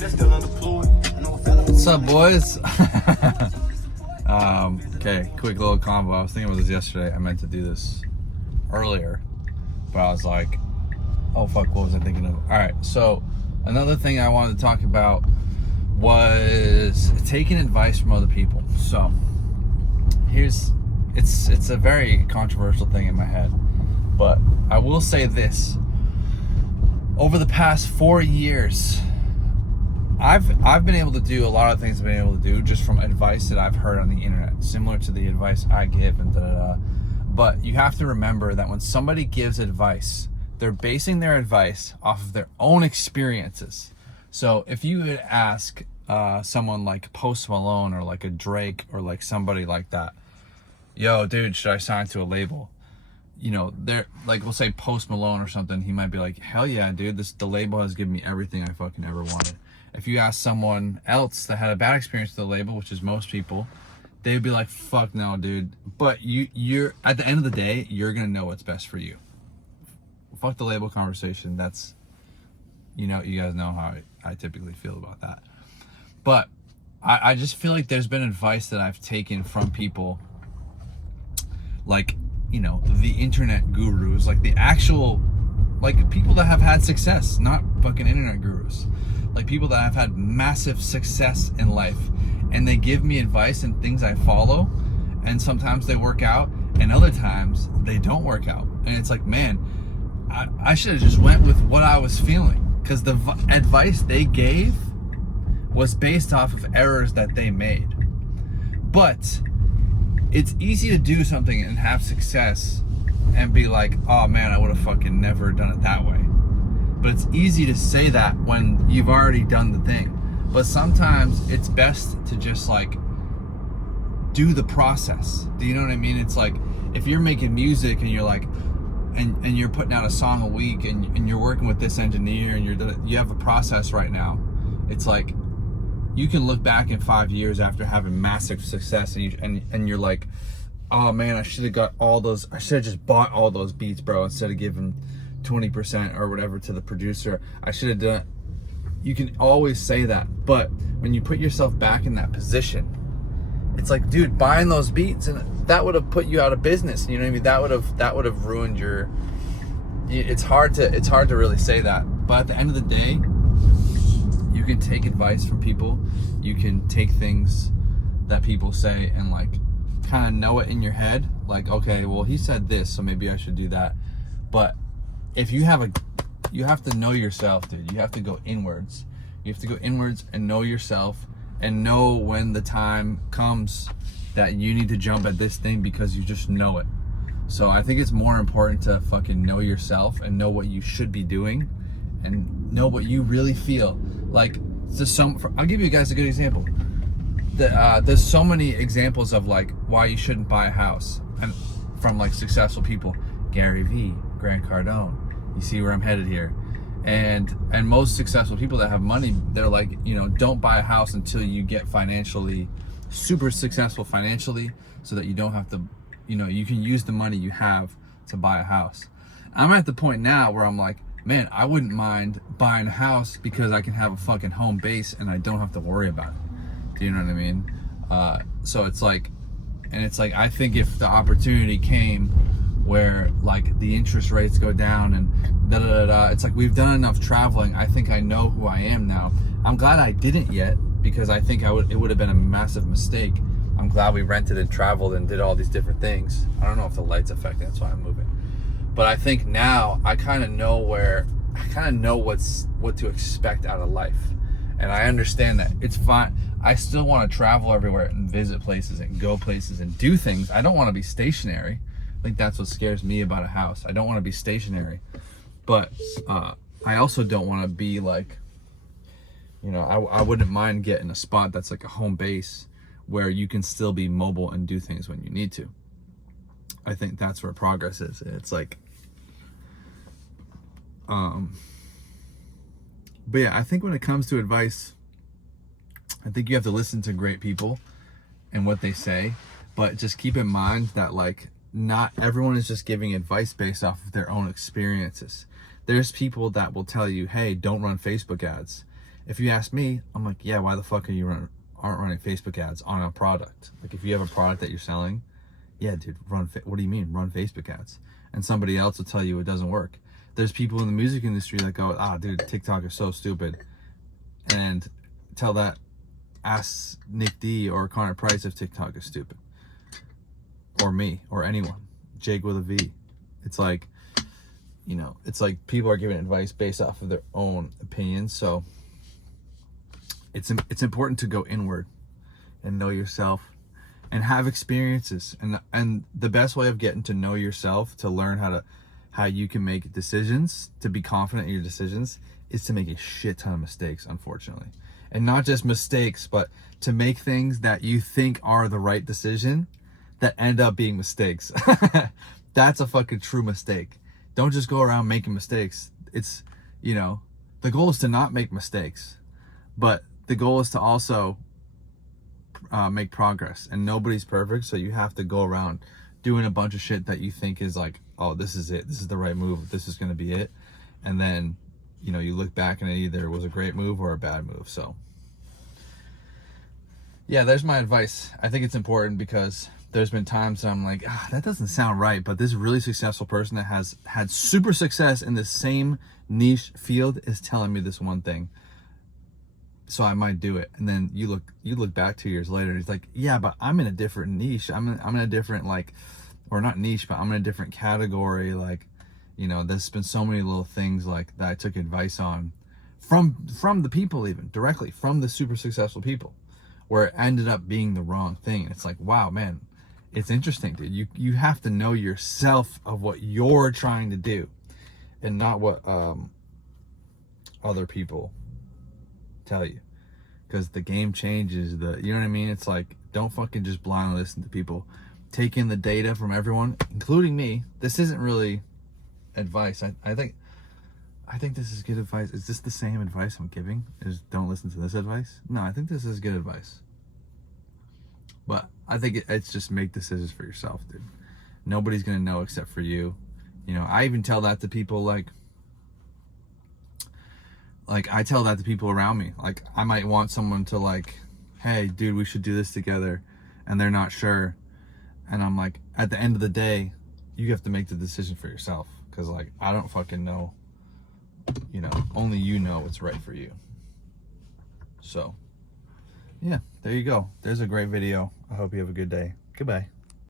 What's up, boys? Okay, quick little combo. I was thinking about this yesterday. I meant to do this earlier, but I was like, oh fuck, what was I thinking of? Alright, so another thing I wanted to talk about was taking advice from other people. So it's a very controversial thing in my head, but I will say this. Over the past 4 years, I've been able to do a lot of things I've been able to do just from advice that I've heard on the internet, similar to the advice I give and da-da-da. But you have to remember that when somebody gives advice, they're basing their advice off of their own experiences. So if you would ask someone like Post Malone or like a Drake or like somebody like that, yo, dude, should I sign to a label? You know, they're like, we'll say Post Malone or something, he might be like, hell yeah, dude, the label has given me everything I fucking ever wanted. If you ask someone else that had a bad experience with the label, which is most people, they'd be like, fuck no, dude. But you're at the end of the day, you're gonna know what's best for you. Fuck the label conversation. That's, you guys know how I typically feel about that. But I just feel like there's been advice that I've taken from people like, the internet gurus, like the actual, like people that have had success, not fucking internet gurus, like people that have had massive success in life, and they give me advice and things I follow, and sometimes they work out and other times they don't work out, and it's like, man, I should have just went with what I was feeling, because the advice they gave was based off of errors that they made. But it's easy to do something and have success and be like, oh man, I would have fucking never done it that way. But it's easy to say that when you've already done the thing. But sometimes it's best to just like do the process. Do you know what I mean? It's like if you're making music and you're like, and you're putting out a song a week and you're working with this engineer and you have a process right now. It's like, you can look back in 5 years after having massive success and you're like, oh man, I should have just bought all those beats, bro, instead of giving 20% or whatever to the producer. I should have done. You can always say that, but when you put yourself back in that position, it's like, dude, buying those beats, and that would have put you out of business. You know what I mean? That would have ruined your. It's hard to really say that, but at the end of the day, you can take advice from people. You can take things that people say and like kind of know it in your head. Like, okay, well, he said this, so maybe I should do that. But if you have to know yourself, dude. You have to go inwards. You have to go inwards and know yourself and know when the time comes that you need to jump at this thing because you just know it. So I think it's more important to fucking know yourself and know what you should be doing and know what you really feel. Like, I'll give you guys a good example. There's so many examples of like why you shouldn't buy a house, and from like successful people, Gary Vee, Grant Cardone. You see where I'm headed here, and most successful people that have money, they're like, don't buy a house until you get financially super successful financially, so that you don't have to, you can use the money you have to buy a house. I'm at the point now where I'm like, man, I wouldn't mind buying a house because I can have a fucking home base and I don't have to worry about it. Do you know what I mean? So it's like, I think if the opportunity came where like the interest rates go down and da da da da, it's like we've done enough traveling. I think I know who I am now. I'm glad I didn't yet, because I think it would have been a massive mistake. I'm glad we rented and traveled and did all these different things. I don't know if the light's affecting, that's why I'm moving. But I think now I kind of know what to expect out of life. And I understand that it's fine. I still want to travel everywhere and visit places and go places and do things. I don't want to be stationary. I think that's what scares me about a house. I don't want to be stationary. But I also don't want to be like, I wouldn't mind getting a spot that's like a home base where you can still be mobile and do things when you need to. I think that's where progress is. It's like, but yeah, I think when it comes to advice, I think you have to listen to great people and what they say, but just keep in mind that like not everyone is just giving advice based off of their own experiences. There's people that will tell you, hey, don't run Facebook ads. If you ask me, I'm like, yeah, why the fuck aren't running Facebook ads on a product? Like, if you have a product that you're selling, yeah, dude, what do you mean run Facebook ads? And somebody else will tell you it doesn't work. There's people in the music industry that go, dude, TikTok is so stupid, and ask Nick D or Connor Price if TikTok is stupid, or me, or anyone, Jake with a V. It's like, it's like people are giving advice based off of their own opinions. So it's important to go inward and know yourself and have experiences. And the best way of getting to know yourself, to learn how you can make decisions, to be confident in your decisions, is to make a shit ton of mistakes, unfortunately. And not just mistakes, but to make things that you think are the right decision that end up being mistakes. That's a fucking true mistake. Don't just go around making mistakes. It's, the goal is to not make mistakes, but the goal is to also make progress. And nobody's perfect, so you have to go around doing a bunch of shit that you think is like, oh, this is it, this is the right move, this is going to be it. And then, you look back and it either was a great move or a bad move. So yeah, there's my advice. I think it's important because there's been times I'm like, that doesn't sound right, but this really successful person that has had super success in the same niche field is telling me this one thing, so I might do it. And then you look back 2 years later and it's like, yeah, but I'm in a different niche. I'm in a different, like, or not niche, but I'm in a different category. Like, there's been so many little things like that I took advice on from the people, even directly from the super successful people, where it ended up being the wrong thing. And it's like, wow, man, it's interesting, dude. You have to know yourself of what you're trying to do, and not what other people tell you, because the game changes. You know what I mean? It's like, don't fucking just blindly listen to people. Take in the data from everyone, including me. This isn't really advice. I think this is good advice. Is this the same advice I'm giving? Is don't listen to this advice? No, I think this is good advice. But I think it's just make decisions for yourself, dude. Nobody's gonna know except for you. I even tell that to people, like I tell that to people around me. Like, I might want someone to, like, hey, dude, we should do this together, and they're not sure. And I'm like, at the end of the day, you have to make the decision for yourself, because, like, I don't fucking know. Only you know what's right for you. So yeah, there you go. There's a great video. I hope you have a good day. Goodbye.